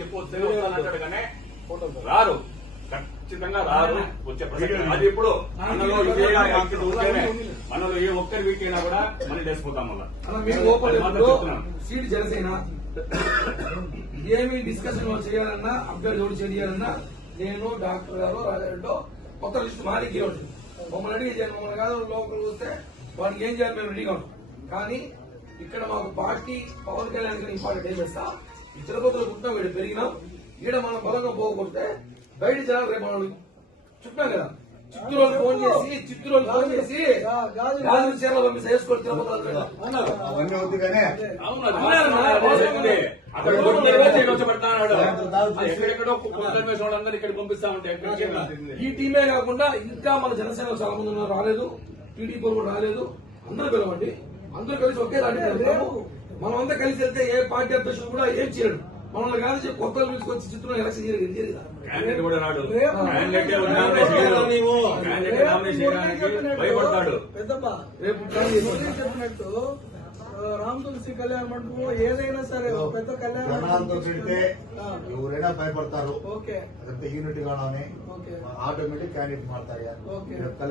చెప్పొస్తానంటాడు కానీ రారు, ఖచ్చితంగా రారు. వచ్చే ప్రసక్తి అది ఇప్పుడు మనలో మనలో ఏ ఒక్కరి వీక్ అయినా కూడా మనం చేసిపోతాం. వల్ల సీట్ జనసేన ఏమి డిస్కషన్ చేయాలన్నా, అభ్యర్థి ఎవరు చేయాలన్నా నేను డాక్టర్ గారు రాజారెడ్డి కొత్త లిస్టు మారికి ఉంటుంది. మమ్మల్ని అడిగి చేయాలి, మమ్మల్ని కాదు లోపలికి వస్తే వాడికి ఏం చేయాలి మేము రెడీగా ఉంటాం. కానీ ఇక్కడ మాకు పార్టీ పవన్ కళ్యాణ్ గారు ఇంపార్టెంట్ ఏం చేస్తా, ఈ తిరుపతిలో పుట్టినా వీడు పెరిగినాం, ఈడ మనం బలంగా పోగొడితే బయట జనాలు రేపు మనం చుట్టాం కదా. చిత్తూరు ఫోన్ చేసి గాజు చీరలు పంపిస్తే వేసుకోవాలి తిరుపతిలో ఇక్కడ పంపిస్తా ఉంటే ఈ టీమే కాకుండా ఇంకా మన జనసేన చాలా మంది ఉన్నారు, రాలేదు. టీడీపీ కూడా రాలేదు. అందరూ పిలవండి, అందరూ కలిసి ఒకే దాటి మనం అంతా కలిసి వెళ్తే ఏ పార్టీ అధ్యక్షులు కూడా ఏం చేయడు. మనల్ని కాదు చెప్పి కొత్త తీసుకొచ్చి చిత్రంలో ఎలక్షన్ చేయలేదు. రేపు చెప్పినట్టు రామ్ తులసి కళ్యాణ మండపం ఏదైనా సరే పెద్ద కళ్యాణం పెడితే ఎవరైనా భయపడతారు. ఓకే, యూనిట్ గానే ఆటోమేటిక్ క్యాండిడేట్ మారుతారు.